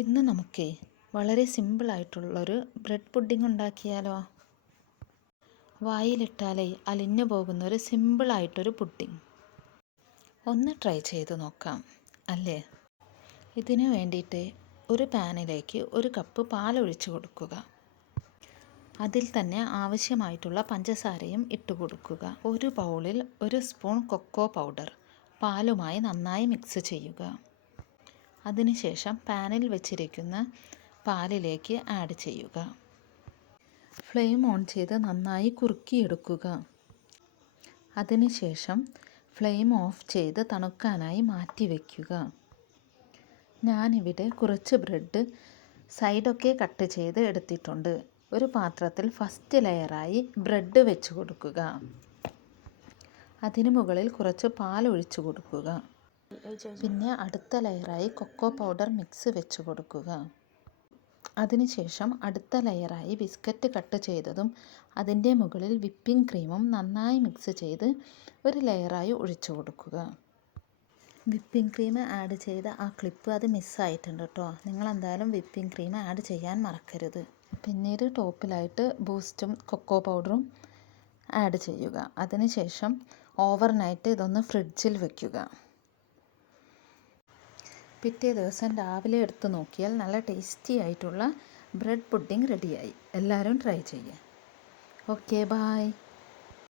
ഇന്ന് നമുക്കേ വളരെ സിമ്പിളായിട്ടുള്ളൊരു ബ്രെഡ് പുഡിംഗ് ഉണ്ടാക്കിയാലോ? വായിലിട്ടാലേ അലിഞ്ഞു പോകുന്നൊരു സിമ്പിളായിട്ടൊരു പുഡിംഗ്. ഒന്ന് ട്രൈ ചെയ്ത് നോക്കാം അല്ലേ? ഇതിനു വേണ്ടിയിട്ട് ഒരു പാനിലേക്ക് 1 കപ്പ് പാലൊഴിച്ച് കൊടുക്കുക. അതിൽ തന്നെ ആവശ്യമായിട്ടുള്ള പഞ്ചസാരയും ഇട്ട് കൊടുക്കുക. ഒരു ബൗളിൽ 1 സ്പൂൺ കൊക്കോ പൗഡർ പാലുമായി നന്നായി മിക്സ് ചെയ്യുക. അതിനുശേഷം പാനിൽ വെച്ചിരിക്കുന്ന പാലിലേക്ക് ആഡ് ചെയ്യുക. ഫ്ലെയിം ഓൺ ചെയ്ത് നന്നായി കുറുക്കിയെടുക്കുക. അതിനുശേഷം ഫ്ലെയിം ഓഫ് ചെയ്ത് തണുക്കാനായി മാറ്റി വയ്ക്കുക. ഞാനിവിടെ കുറച്ച് ബ്രെഡ് സൈഡൊക്കെ കട്ട് ചെയ്ത് എടുത്തിട്ടുണ്ട്. ഒരു പാത്രത്തിൽ ഫസ്റ്റ് ലെയറായി ബ്രെഡ് വെച്ച് കൊടുക്കുക. അതിന് മുകളിൽ കുറച്ച് പാൽ ഒഴിച്ചു കൊടുക്കുക. പിന്നെ അടുത്ത ലെയറായി കൊക്കോ പൗഡർ മിക്സ് വെച്ച് കൊടുക്കുക. അതിനുശേഷം അടുത്ത ലെയറായി ബിസ്ക്കറ്റ് കട്ട് ചെയ്തതും അതിൻ്റെ മുകളിൽ വിപ്പിംഗ് ക്രീമും നന്നായി മിക്സ് ചെയ്ത് ഒരു ലെയറായി ഒഴിച്ചു കൊടുക്കുക. വിപ്പിംഗ് ക്രീം ആഡ് ചെയ്ത ആ ക്ലിപ്പ് അത് മിസ്സായിട്ടുണ്ട് കേട്ടോ. നിങ്ങളെന്തായാലും വിപ്പിംഗ് ക്രീം ആഡ് ചെയ്യാൻ മറക്കരുത്. പിന്നീട് ടോപ്പിലായിട്ട് ബൂസ്റ്റും കൊക്കോ പൗഡറും ആഡ് ചെയ്യുക. അതിനുശേഷം ഓവർനൈറ്റ് ഇതൊന്ന് ഫ്രിഡ്ജിൽ വയ്ക്കുക. പിറ്റേ ദിവസം രാവിലെ എടുത്ത് നോക്കിയാൽ നല്ല ടേസ്റ്റി ആയിട്ടുള്ള ബ്രെഡ് പുഡിംഗ് റെഡിയായി. എല്ലാവരും ട്രൈ ചെയ്യുക. Okay, by.